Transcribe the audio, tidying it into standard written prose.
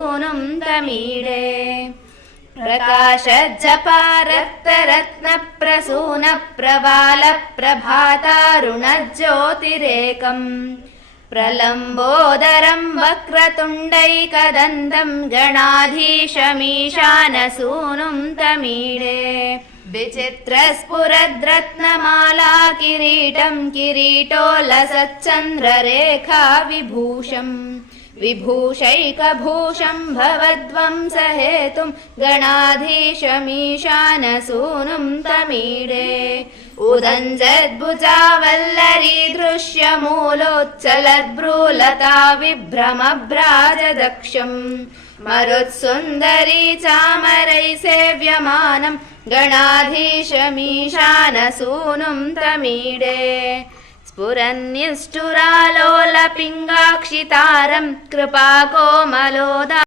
सूनुं तमीडे प्रकाशज्जपारक्तरत्नप्रसूनप्रबालप्रभातारुणज्योतिरेकम् प्रलम्बोदरं वक्रतुण्डैकदन्तं गणाधीशमीशानसूनुं तमीडे विचित्रस्फुरद्रत्नमाला किरीटं किरीटोलसच्चन्द्ररेखा विभूषम् विभूषैकभूषं भवद्वंसहेतुं गणाधीशमीशानसूनुं तमीडे उदञ्जद्भुजावल्लरी दृश्यमूलोच्चलद्भ्रूलता विभ्रमभ्राजदक्षम् मरुत्सुन्दरी चामरैः सेव्यमानं गणाधीशमीशानसूनुं तमीडे स्फुरन्निष्ठुरालोलपिङ्गाक्षितारं कृपाकोमलोदा